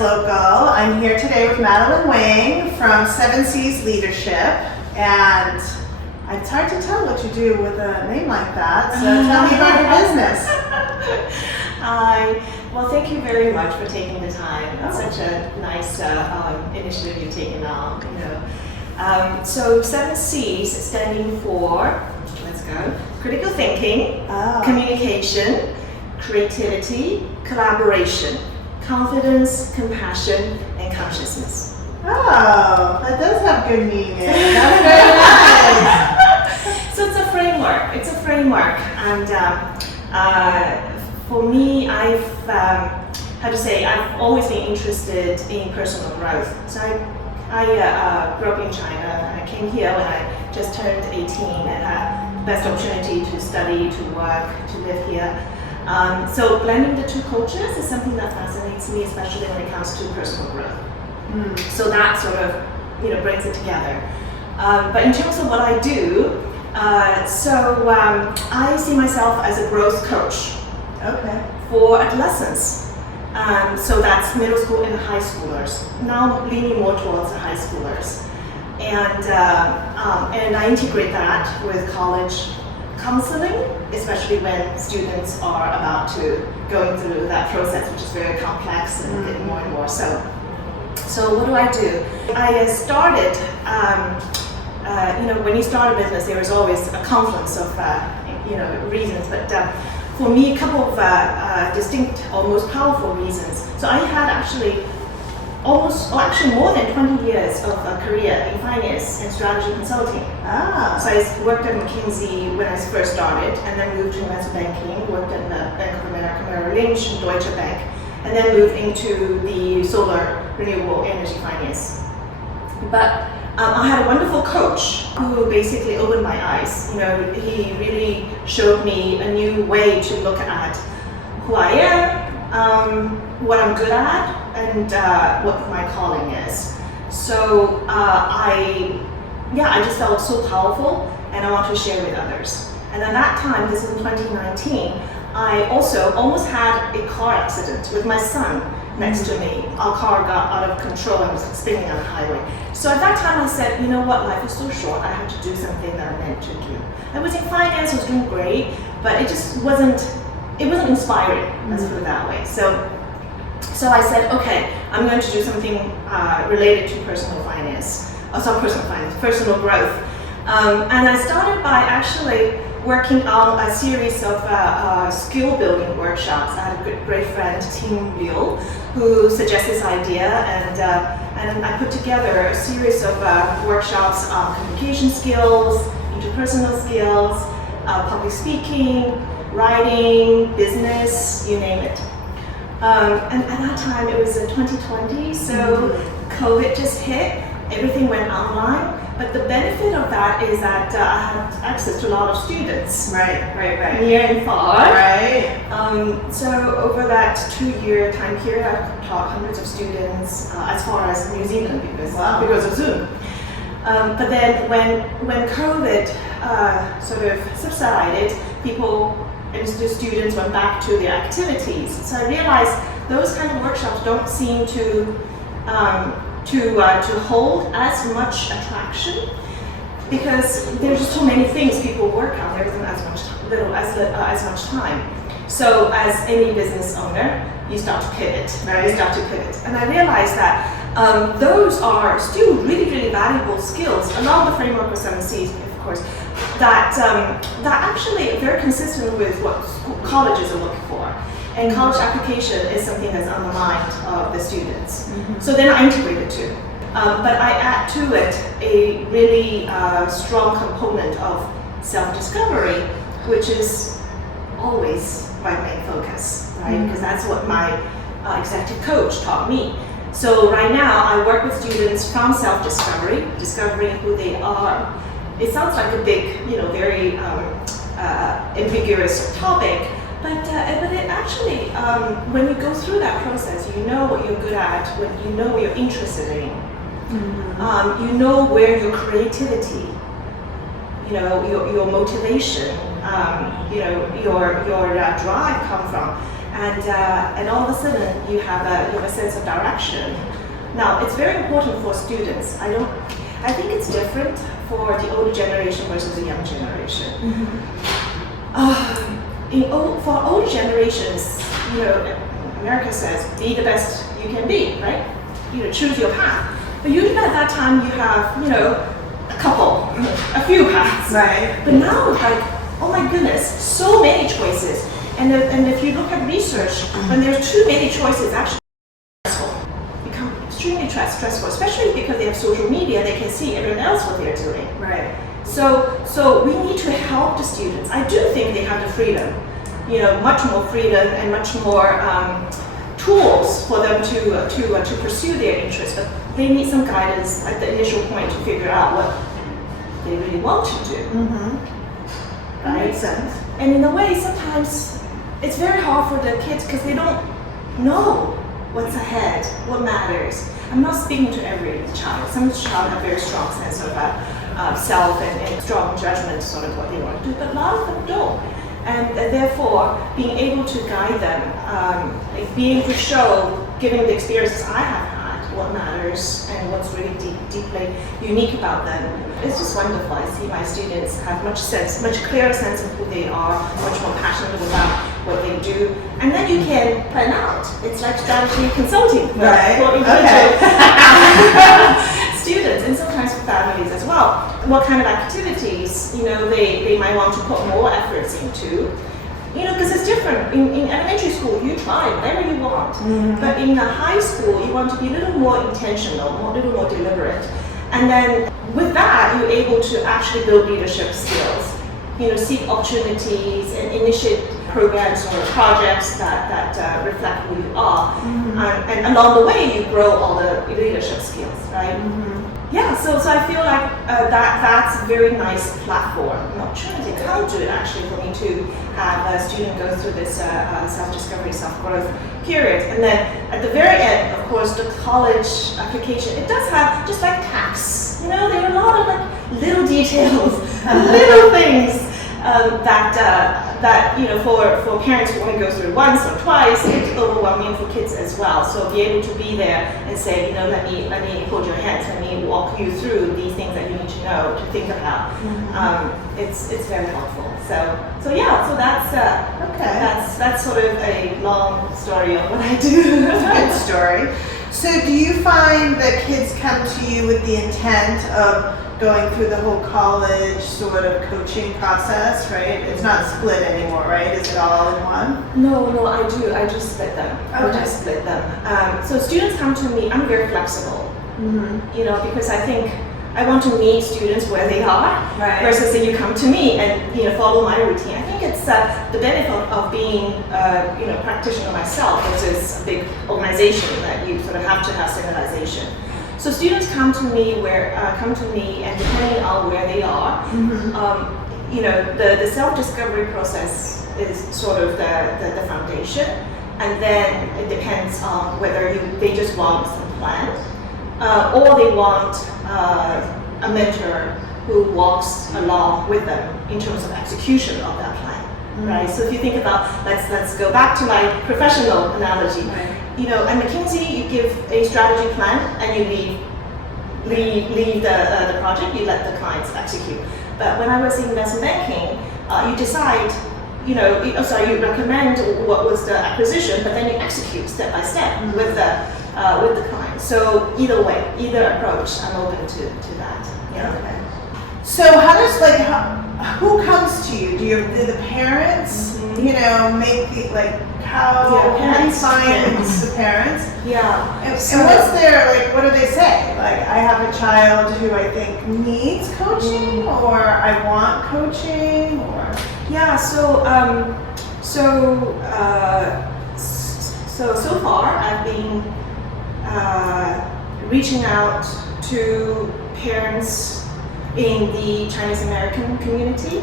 Local. I'm here today with Madeline Wang from 7C's Leadership, and it's hard to tell what you do with a name like that, so tell me about your business. Hi. Well, thank you very much for taking the time. It's such a nice initiative you've taken on. So 7C's standing for, let's go, critical thinking, communication, creativity, collaboration, confidence, compassion, and consciousness. Oh, that does have good meaning. That's very nice. So it's a framework. And for me, I've always been interested in personal growth. So I grew up in China, and I came here when I just turned 18 and had the best opportunity to study, to work, to live here. So blending the two cultures is something that fascinates me, especially when it comes to personal growth. So that sort of brings it together. But in terms of what I do, I see myself as a growth coach. Okay. For adolescents. So that's middle school and high schoolers. Now leaning more towards the high schoolers. And I integrate that with college counseling, especially when students are about to going through that process, which is very complex and getting more and more. So what do I do? I started, when you start a business, there is always a confluence of reasons, but for me, a couple of distinct or most powerful reasons. So I had actually more than 20 years of a career in finance and strategy consulting. So I worked at McKinsey when I first started, and then moved to investment banking, worked at the Bank of America, Merrill Lynch, and Deutsche Bank, and then moved into the solar renewable energy finance. But I had a wonderful coach who basically opened my eyes. He really showed me a new way to look at who I am, what I'm good at, and what my calling is. So I just felt so powerful, and I want to share with others. And at that time, this is in 2019, I also almost had a car accident with my son next to me. Our car got out of control and was spinning on the highway. So at that time I said, you know what, life is so short, I have to do something that I'm meant to do. I was in finance, I was doing great, but it just wasn't inspiring, let's put it that way. So I said, okay, I'm going to do something related to personal growth. And I started by actually working on a series of skill building workshops. I had a great friend, Tim Liu, who suggested this idea, and I put together a series of workshops on communication skills, interpersonal skills, public speaking, writing, business, you name it. And at that time, it was in 2020, so COVID just hit, everything went online. But the benefit of that is that I had access to a lot of students. Right. Near and far. Right. So over that 2-year time period, I've taught hundreds of students as far as New Zealand because of Zoom. But then when COVID sort of subsided, people and the students went back to their activities. So I realized those kind of workshops don't seem to hold as much attraction, because there's just so many things people work on. There isn't as much time. So as any business owner, you start to pivot. And I realized that those are still really, really valuable skills along the framework of 7C's, of course, that actually are very consistent with what colleges are looking for. And college application is something that's on the mind of the students. So then I integrate the two. But I add to it a really strong component of self-discovery, which is always my main focus, right? Because that's what my executive coach taught me. So right now I work with students from self-discovery, discovering who they are. It sounds like a big, very ambiguous topic, but it actually, when you go through that process, you know what you're good at, you know what you're interested in. You know where your creativity, your motivation, your drive come from, and all of a sudden you have a sense of direction. Now, it's very important for students. I think it's different for the older generation versus the young generation. For older generations, America says, be the best you can be, right? Choose your path. But usually at that time you have, a few paths. Right. But now, oh my goodness, so many choices. And if you look at research, when there's too many choices, actually become extremely stressful, especially because they have social media, they can see everyone else what they're doing. Right. So we need to help the students. I do think they have the freedom, much more freedom and much more tools for them to pursue their interests, but they need some guidance at the initial point to figure out what they really want to do. That makes sense. And in a way, sometimes it's very hard for the kids because they don't know what's ahead, what matters. I'm not speaking to every child. Some child have very strong sense of self and strong judgment, sort of what they want to do, but a lot of them don't. And therefore, being able to guide them, being able to show, given the experiences I have had, what matters and what's really deeply unique about them, it's just wonderful. I see my students have much clearer sense of who they are, much more passionate about what they do, and then you can plan out. It's like strategy consulting for individual students and sometimes for families as well. What kind of activities they might want to put more efforts into. Because it's different. In elementary school, you try whatever you want. But in the high school, you want to be a little more intentional, a little more deliberate. And then with that, you're able to actually build leadership skills. Seek opportunities and initiate programs or projects that reflect who you are. And along the way, you grow all the leadership skills, right? Yeah, so I feel like that's a very nice platform, an opportunity, conduit actually for me to have a student go through this self-discovery, self-growth period. And then at the very end, of course, the college application, it does have, just like tax, there are a lot of little details, little things that for parents who only go through once or twice, it's overwhelming for kids as well. So be able to be there and say, let me hold your hands, let me walk you through these things that you need to know, to think about. It's very helpful. So that's sort of a long story of what I do. Good story. So do you find that kids come to you with the intent of going through the whole college sort of coaching process, right? It's not split anymore, right? Is it all in one? No, I do. I just split them. Okay. I just split them. So students come to me, I'm very flexible, because I think I want to meet students where they are, versus that you come to me and follow my routine. I think it's the benefit of being a practitioner myself, which is a big organization that you sort of have to have standardization. So students come to me and depending on where they are, the self-discovery process is sort of the foundation, and then it depends on whether they just want some plan, or they want a mentor who walks along with them in terms of execution of that plan, right? So if you think about, let's go back to my professional analogy. At McKinsey, you give a strategy plan and you leave the project, you let the clients execute. But when I was in investment banking, you decide, you recommend what was the acquisition, but then you execute step by step with the client. So either way, either approach, I'm open to that. Okay. So how does who comes to you? Do the parents, make the how do you find the parents? Yeah. And what's their what do they say? I have a child who I think needs coaching, or I want coaching, or so far I've been reaching out to parents in the Chinese American community,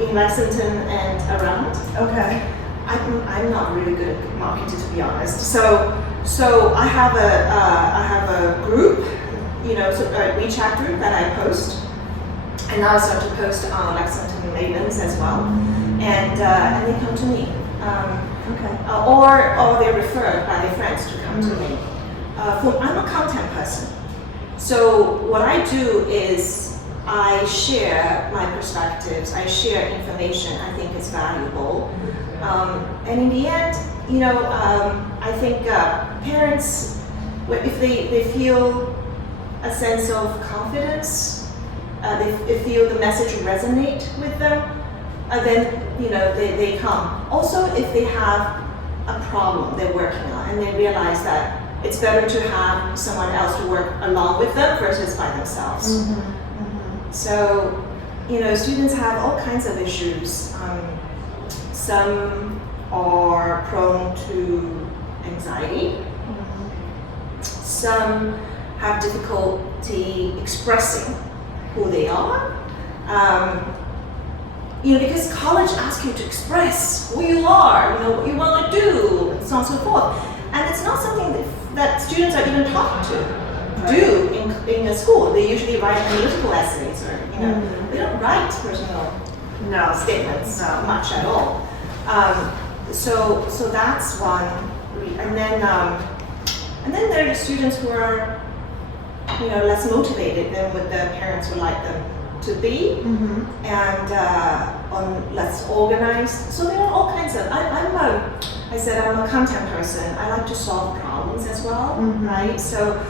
in Lexington and around. Okay. I'm not really good at marketing, to be honest. So I have a group, a WeChat group that I post, and now I start to post on Lexington Maidens as well, and they come to me. or they're referred by their friends to come to me. I'm a content person. So what I do is I share my perspectives, I share information I think is valuable. And in the end, I think parents, if they feel a sense of confidence, they feel the message resonate with them, then they come. Also, if they have a problem they're working on and they realize that it's better to have someone else to work along with them versus by themselves. Mm-hmm. Mm-hmm. So, students have all kinds of issues. Some are prone to anxiety. Mm-hmm. Some have difficulty expressing who they are. Because college asks you to express who you are, what you want to do, and so on and so forth. And it's not something that students are even taught to do in a school. They usually write analytical essays, or they don't write personal statements much at all. So that's one. And then there are students who are less motivated than what their parents would like them to be, and less organized. So there are all kinds of. I said I'm a content person. I like to solve problems as well, right? So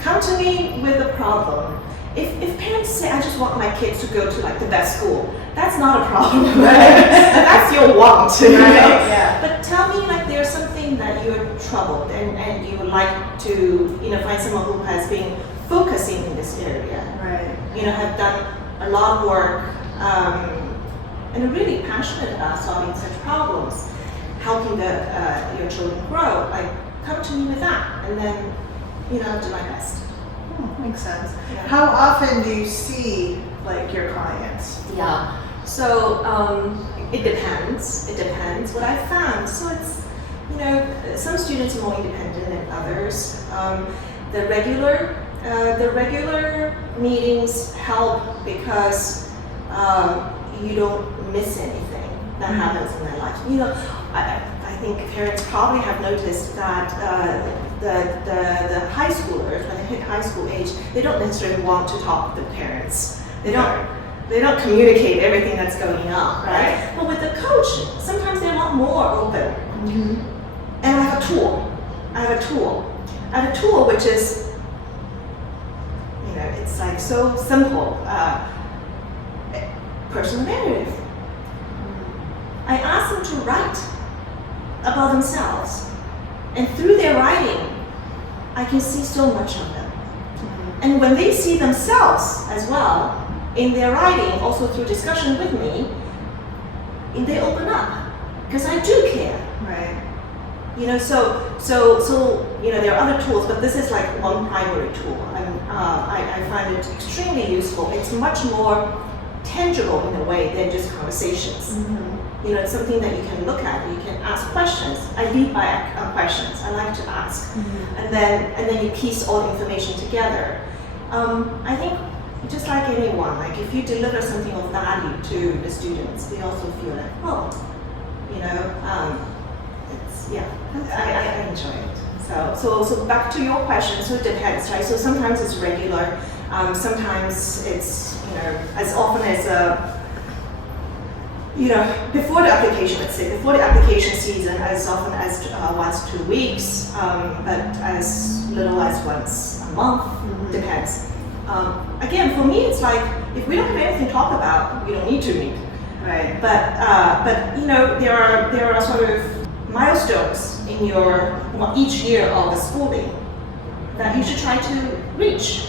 come to me with a problem. If parents say I just want my kids to go to the best school, that's not a problem. Right? That's your want, right? Yeah. But tell me there's something that you're troubled and you would like to find someone who has been focusing in this area. Right. Have done a lot of work and are really passionate about solving such problems, helping your children grow. Come to me with that, and then I'll do my best. Makes sense. Yeah. How often do you see your clients? Yeah. So it depends. It depends what I found. So it's some students are more independent than others. The regular meetings help because you don't miss anything that happens in their life. I think parents probably have noticed that the high schoolers, when they hit high school age, they don't necessarily want to talk to the parents. They don't communicate everything that's going on, right? But with the coach, sometimes they're a lot more open. And I have a tool. I have a tool which is, it's so simple. Personal narrative. I ask them to write about themselves, and through their writing, I can see so much of them. And when they see themselves as well in their writing, also through discussion with me, they open up because I do care. Right. So there are other tools, but this is one primary tool. I find it extremely useful. It's much more tangible in a way than just conversations. It's something that you can look at. You can ask questions. I lead by questions. I like to ask, and then you piece all the information together. I think just like anyone, if you deliver something of value to the students, they also feel I enjoy it. So back to your question. So it depends, right? So sometimes it's regular. Sometimes it's as often as before the application, let's say, before the application season, as often as once 2 weeks, but as little as once a month, depends. Again, for me, it's if we don't have anything to talk about, we don't need to meet. Right. But there are sort of milestones in each year of the schooling that you should try to reach.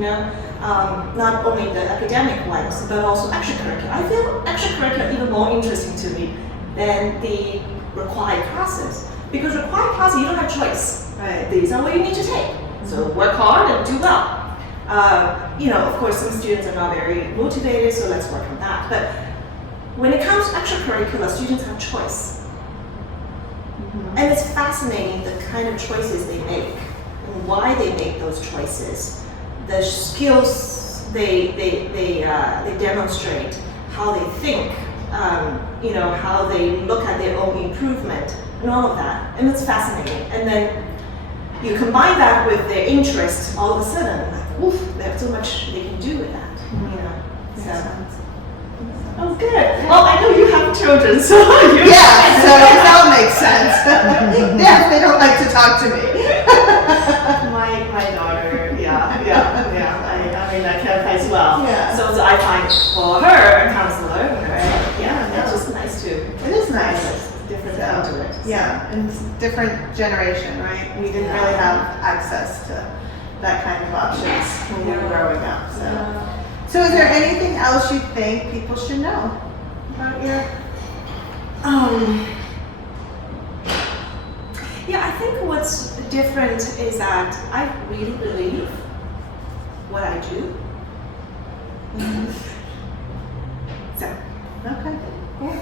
Not only the academic ones, but also extracurricular. I feel extracurricular even more interesting to me than the required classes. Because required classes, you don't have choice. Right. These are what you need to take. So work hard and do well. Of course, some students are not very motivated, so let's work on that. But when it comes to extracurricular, students have choice. And it's fascinating the kind of choices they make and why they make those choices. The skills they demonstrate, how they think, you know, how they look at their own improvement and all of that, and it's fascinating. And then you combine that with their interest, all of a sudden, like, oof, there's so much they can do with that, you know. So. Oh, good. Well, I know you have children, so you. Yeah, so that makes sense. Yeah, they don't like to talk to me. my daughter, yeah. I mean, I can as well. Yeah. So I find for her a counselor, right? Yeah, that's just nice too. It is nice. Different So, into it. yeah, and it's a different generation, right? We didn't really have access to that kind of options when we were growing up. So is there anything else you think people should know about your? Yeah, I think what's different is that I really believe what I do. So, Okay, cool.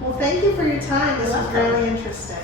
Well, thank you for your time. This was welcome. really interesting.